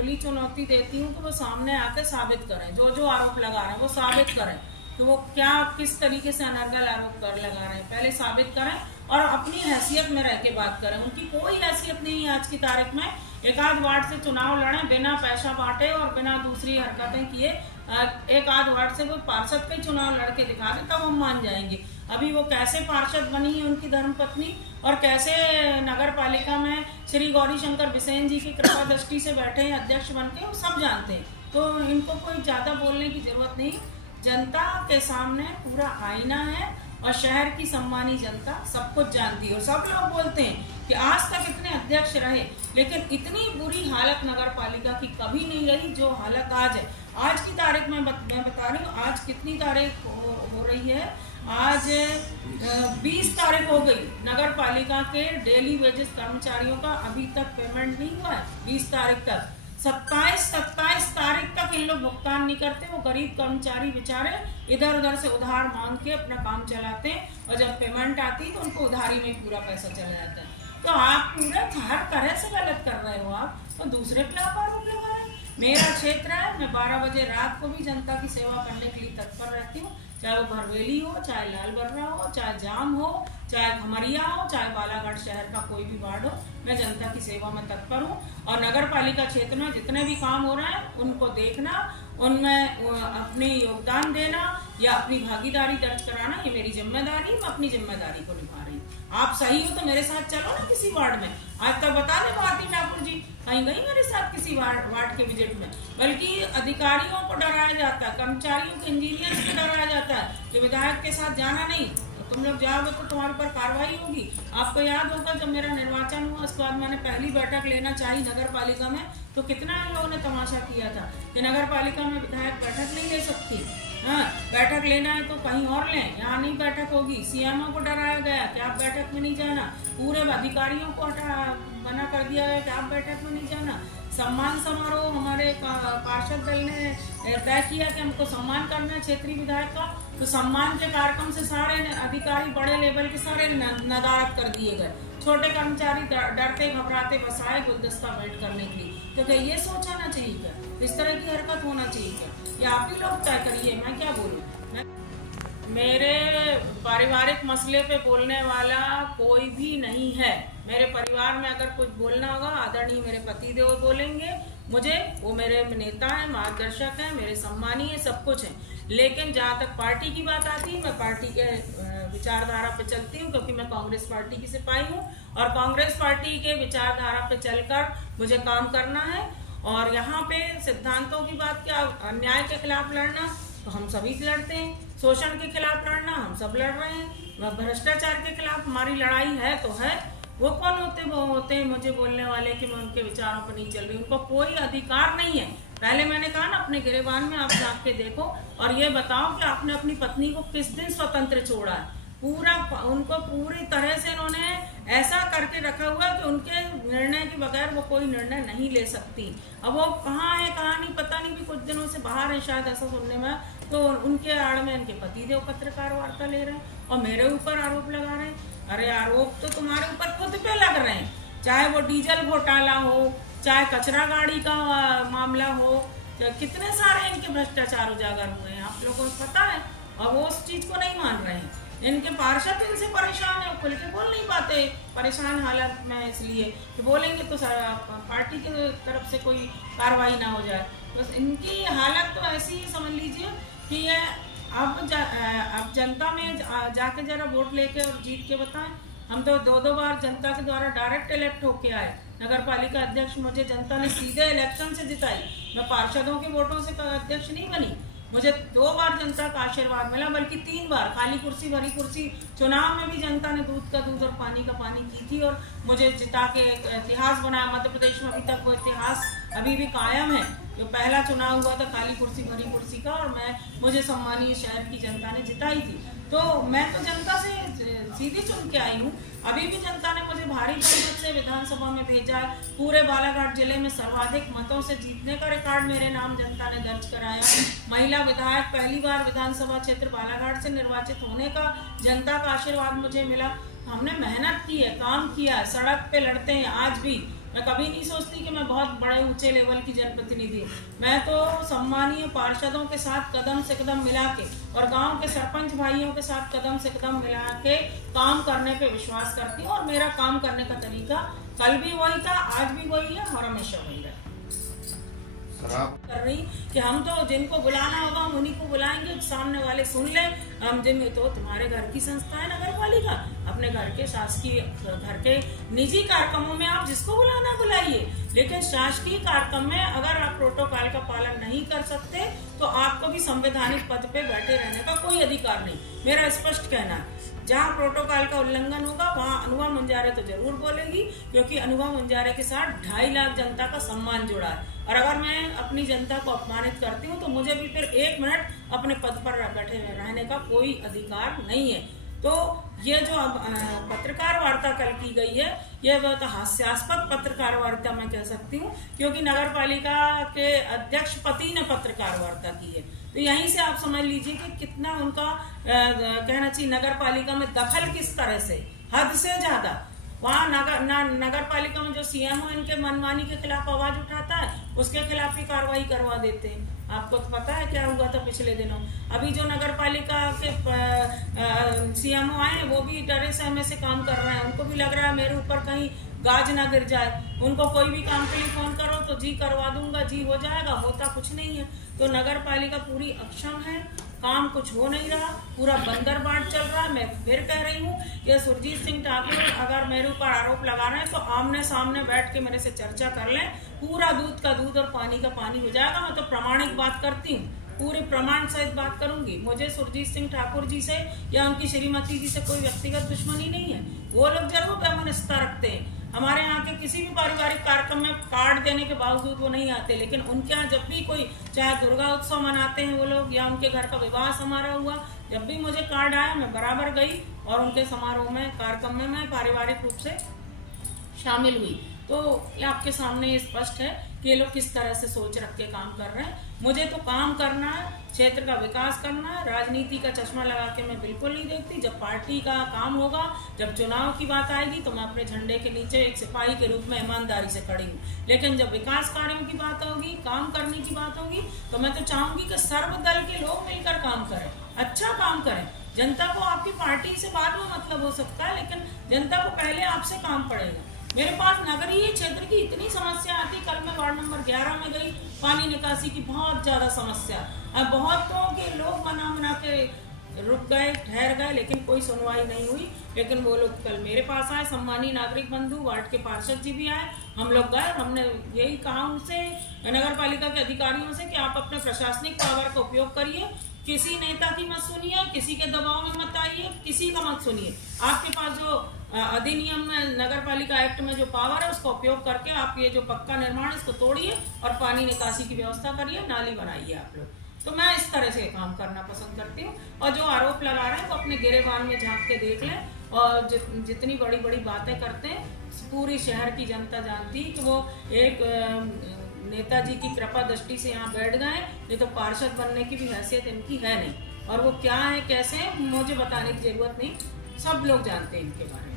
खुली चुनौती देती हूँ कि वो सामने आकर साबित करें, जो जो आरोप लगा रहे हैं वो साबित करें कि वो क्या किस तरीके से अनर्गल आरोप कर लगा रहे हैं, पहले साबित करें और अपनी हैसियत में रह के बात करें। उनकी कोई हैसियत नहीं है आज की तारीख में, एक आध वार्ड से चुनाव लड़े बिना पैसा बांटे और बिना दूसरी हरकतें किए, एक आध वार्ड से वो पार्षद के चुनाव लड़के दिखा दे तब हम मान जाएंगे। अभी वो कैसे पार्षद बनी है उनकी धर्मपत्नी और कैसे नगर पालिका में श्री गौरी शंकर बिसेन जी की कृपा दृष्टि से बैठे हैं अध्यक्ष बन के, वो सब जानते हैं, तो इनको कोई ज़्यादा बोलने की जरूरत नहीं। जनता के सामने पूरा आईना है और शहर की सम्मानी जनता सब कुछ जानती है और सब लोग बोलते हैं कि आज तक इतने अध्यक्ष रहे लेकिन इतनी बुरी हालत नगर पालिका की कभी नहीं रही जो हालत आज है। आज की तारीख में मैं बता रही हूँ, आज कितनी तारीख हो रही है, आज 20 तारीख हो गई। नगर पालिका के डेली वेजेस कर्मचारियों का अभी तक पेमेंट नहीं हुआ है, 20 तारीख तक। 27 तारीख तक इन लोग भुगतान नहीं करते। वो गरीब कर्मचारी बेचारे इधर उधर से उधार मांग के अपना काम चलाते हैं और जब पेमेंट आती है तो उनको उधारी में पूरा पैसा चला जाता है। तो आप पूरा हर तरह से गलत कर रहे हो, आप तो दूसरे पे आप आरोप लगा रहे हैं। मेरा क्षेत्र है, मैं 12 बजे रात को भी जनता की सेवा करने के लिए तत्पर रहती हूँ, चाहे वो भरवेली हो, चाहे लाल बर्रा हो, चाहे जाम हो, चाहे खमरिया हो, चाहे बालाघाट शहर का कोई भी वार्ड हो, मैं जनता की सेवा में तत्पर हूँ। और नगर पालिका क्षेत्र में जितने भी काम हो रहे हैं उनको देखना, उनमें अपनी योगदान देना या अपनी भागीदारी दर्ज कराना, ये मेरी जिम्मेदारी, मैं अपनी जिम्मेदारी को निभा रही हूँ। आप सही हो तो मेरे साथ चलो ना किसी वार्ड में। आज तक बता दें भारती ठाकुर जी कहीं गई मेरे साथ किसी वार्ड के विजिट में, बल्कि अधिकारियों को डराया जाता है, कर्मचारियों को, इंजीनियर्स को डराया जाता है कि विधायक के साथ जाना नहीं, तुम लोग जाओगे तो तुम्हारे ऊपर कार्रवाई होगी। आपको याद होगा जब मेरा निर्वाचन हुआ उसके बाद मैंने पहली बैठक लेना चाहिए नगर पालिका में, तो कितना लोगों ने तमाशा किया था कि नगर पालिका में विधायक बैठक नहीं ले सकती, हाँ बैठक लेना है तो कहीं और लें, यहाँ नहीं बैठक होगी। सीएमओ को डराया गया कि आप बैठक में नहीं जाना, पूरे अधिकारियों को मना कर दिया गया कि आप बैठक में नहीं जाना। सम्मान समारोह हमारे पार्षद दल ने तय किया कि हमको सम्मान करना है क्षेत्रीय विधायक का, तो सम्मान के कार्यक्रम से सारे अधिकारी बड़े लेवल के सारे नदारद कर दिए गए। छोटे कर्मचारी डरते घबराते बसाए गुलदस्ता भेंट करने के लिए। तो क्या ये सोचना चाहिए क्या, इस तरह की हरकत होना चाहिए क्या, या आप ही लोग तय करिए, मैं क्या बोलूँ। मेरे पारिवारिक मसले पे बोलने वाला कोई भी नहीं है। मेरे परिवार में अगर कुछ बोलना होगा आदरणीय मेरे पति देव बोलेंगे मुझे, वो मेरे नेता हैं, मार्गदर्शक हैं, मेरे सम्मानी है, सब कुछ है। लेकिन जहाँ तक पार्टी की बात आती है, मैं पार्टी के विचारधारा पे चलती हूँ क्योंकि मैं कांग्रेस पार्टी की सिपाही हूँ और कांग्रेस पार्टी के विचारधारा पे चलकर मुझे काम करना है। और यहाँ पे सिद्धांतों की बात क्या, अन्याय के खिलाफ लड़ना तो हम सभी लड़ते हैं, शोषण के खिलाफ लड़ना हम सब लड़ रहे हैं, भ्रष्टाचार के खिलाफ हमारी लड़ाई है तो है। वो कौन होते वो होते हैं मुझे बोलने वाले कि मैं उनके विचारों पर नहीं चल रही, उनको कोई अधिकार नहीं है। पहले मैंने कहा ना, अपने गिरेबान में आप झाँक के देखो और ये बताओ कि आपने अपनी पत्नी को किस दिन स्वतंत्र छोड़ा है। पूरा उनको पूरी तरह से इन्होंने ऐसा करके रखा हुआ कि उनके निर्णय के बगैर वो कोई निर्णय नहीं ले सकती। अब वो कहाँ है कहाँ नहीं पता नहीं, भी कुछ दिनों से बाहर है शायद ऐसा सुनने में, तो उनके आड़ में इनके पतिदेव पत्रकार वार्ता ले रहे हैं और मेरे ऊपर आरोप लगा रहे हैं। अरे आरोप तो तुम्हारे ऊपर खुद पे लग रहे हैं, चाहे वो डीजल घोटाला हो, चाहे कचरा गाड़ी का मामला हो, कितने सारे इनके भ्रष्टाचार उजागर हुए हैं, आप लोगों को पता है और वो उस चीज को नहीं मान रहे हैं। इनके पार्षद इनसे परेशान है, खुल के बोल नहीं पाते, परेशान हालत में इसलिए कि बोलेंगे तो पार्टी की तरफ से कोई कार्रवाई ना हो जाए। बस इनकी हालत तो ऐसी ही समझ लीजिए कि ये अब जनता में जाके जरा वोट लेके और जीत के बताएं। हम तो 2 बार जनता के द्वारा डायरेक्ट इलेक्ट होके आए, नगर पालिका अध्यक्ष मुझे जनता ने सीधे इलेक्शन से जिताई, मैं पार्षदों के वोटों से अध्यक्ष नहीं बनी। मुझे 2 बार जनता का आशीर्वाद मिला, बल्कि 3 बार, खाली कुर्सी भरी कुर्सी चुनाव में भी जनता ने दूध का दूध और पानी का पानी की थी और मुझे जिता के इतिहास बनाया। मध्य प्रदेश में अभी तक वो इतिहास अभी भी कायम है, जो पहला चुनाव हुआ था खाली कुर्सी भरी कुर्सी का और मुझे सम्मानीय शहर की जनता ने जिताई थी। तो मैं तो जनता से सीधी चुन के आई हूँ। अभी भी जनता ने मुझे भारी बहुमत से विधानसभा में भेजा है। पूरे बालाघाट जिले में सर्वाधिक मतों से जीतने का रिकॉर्ड मेरे नाम जनता ने दर्ज कराया। महिला विधायक पहली बार विधानसभा क्षेत्र बालाघाट से निर्वाचित होने का जनता का आशीर्वाद मुझे मिला। हमने मेहनत की है, काम किया है, सड़क पे लड़ते हैं आज भी, मैं कभी नहीं सोचती कि मैं बहुत बड़े ऊंचे लेवल की जनप्रतिनिधि हूँ। मैं तो सम्मानीय पार्षदों के साथ कदम से कदम मिला के और गांव के सरपंच भाइयों के साथ कदम से कदम मिला के काम करने पे विश्वास करती हूँ, और मेरा काम करने का तरीका कल भी वही था, आज भी वही है और हमेशा वही है। कर रही कि हम तो जिनको बुलाना होगा हम उन्हीं को बुलाएंगे, सामने वाले सुन लें। हम जिन तो तुम्हारे घर की संस्था है नगर पालिका, अपने घर के शासकीय घर के निजी कार्यक्रमों में आप जिसको बुलाना बुलाइए, लेकिन शासकीय कार्यक्रम में अगर आप प्रोटोकॉल का पालन नहीं कर सकते तो आपको भी संवैधानिक पद पे बैठे रहने का कोई अधिकार नहीं। मेरा स्पष्ट कहना है, जहाँ प्रोटोकॉल का उल्लंघन होगा वहाँ अनुभा मुंजारे तो जरूर बोलेगी, क्योंकि अनुभा मुंजारे के साथ 2.5 लाख जनता का सम्मान जुड़ा है। और अगर मैं अपनी जनता को अपमानित करती हूँ तो मुझे भी फिर 1 मिनट अपने पद पर बैठे रहने का कोई अधिकार नहीं है। तो ये जो पत्रकार वार्ता कल की गई है, यह बहुत हास्यास्पद पत्रकार वार्ता मैं कह सकती हूँ, क्योंकि नगर पालिका के अध्यक्ष पति ने पत्रकार वार्ता की है। तो यहीं से आप समझ लीजिए कि कितना उनका कहना चाहिए नगर पालिका में दखल किस तरह से, हद से ज्यादा। वहाँ नगर पालिका में जो सीएम है इनके मनमानी के खिलाफ आवाज उठाता है, उसके खिलाफ ही कार्रवाई करवा देते हैं। आपको तो पता है क्या हुआ था पिछले दिनों। अभी जो नगर पालिका के सीएमओ आए वो भी डरे सहमे से काम कर रहे हैं, उनको भी लग रहा है मेरे ऊपर कहीं गाज ना गिर जाए। उनको कोई भी काम के लिए फोन करो तो जी करवा दूंगा, जी हो जाएगा, होता कुछ नहीं है। तो नगर पालिका पूरी अक्षम है, काम कुछ हो नहीं रहा, पूरा बंदर बाट चल रहा है। मैं फिर कह रही हूँ, ये सुरजीत सिंह ठाकुर अगर मेरे ऊपर आरोप लगा रहे हैं तो आमने सामने बैठ के मेरे से चर्चा कर लें, पूरा दूध का दूध और पानी का पानी हो जाएगा। मैं तो प्रामाणिक बात करती हूँ, पूरे प्रमाण सहित बात करूंगी। मुझे सुरजीत सिंह ठाकुर जी से या उनकी श्रीमती जी से कोई व्यक्तिगत दुश्मनी नहीं है। वो लोग जरूर वैमनस्यता रखते हैं, हमारे यहाँ के किसी भी पारिवारिक कार्यक्रम में कार्ड देने के बावजूद वो नहीं आते, लेकिन उनके यहाँ जब भी कोई चाहे दुर्गा उत्सव मनाते हैं वो लोग, या उनके घर का विवाह समारोह हुआ, जब भी मुझे कार्ड आया मैं बराबर गई और उनके समारोह में कार्यक्रम में मैं पारिवारिक रूप से शामिल हुई। तो ये आपके सामने स्पष्ट है कि ये लोग किस तरह से सोच रख के काम कर रहे हैं। मुझे तो काम करना है, क्षेत्र का विकास करना है, राजनीति का चश्मा लगा के मैं बिल्कुल नहीं देखती। जब पार्टी का काम होगा, जब चुनाव की बात आएगी तो मैं अपने झंडे के नीचे एक सिपाही के रूप में ईमानदारी से खड़ी हूँ, लेकिन जब विकास कार्यों की बात होगी, काम करने की बात होगी, तो मैं तो चाहूंगी कि सर्वदल के लोग मिलकर काम करें, अच्छा काम करें। जनता को आपकी पार्टी से बाद में मतलब हो सकता है, लेकिन जनता को पहले आपसे काम पड़ेगा। मेरे पास नगरीय क्षेत्र की इतनी समस्या आती, कल मैं वार्ड नंबर 11 में गई, पानी निकासी की बहुत ज्यादा समस्या। अब बहुतों के लोग मना के रुक गए, ठहर गए, लेकिन कोई सुनवाई नहीं हुई। लेकिन वो लोग कल मेरे पास आए, सम्मानीय नागरिक बंधु, वार्ड के पार्षद जी भी आए, हम लोग गए, हमने यही कहा उनसे, नगर पालिका के अधिकारियों से, कि आप अपने प्रशासनिक पावर का उपयोग करिए, किसी नेता की मत सुनिए, किसी के दबाव में मत आइए, किसी का मत सुनिए। आपके पास जो अधिनियम में नगर पालिका एक्ट में जो पावर है उसका उपयोग करके आप ये जो पक्का निर्माण इसको तोड़िए और पानी निकासी की व्यवस्था करिए, नाली बनाइए आप लोग। तो मैं इस तरह से काम करना पसंद करती हूँ। और जो आरोप लगा रहे हैं वो अपने गिरेबान में झांक के देख लें, और जितनी बड़ी बड़ी बातें करते हैं पूरी शहर की जनता जानती है कि वो एक नेताजी की कृपा दृष्टि से यहाँ बैठ गए, नहीं तो पार्षद बनने की भी हैसियत इनकी है नहीं। और वो क्या है कैसे है मुझे बताने की जरूरत नहीं, सब लोग जानते हैं इनके बारे में।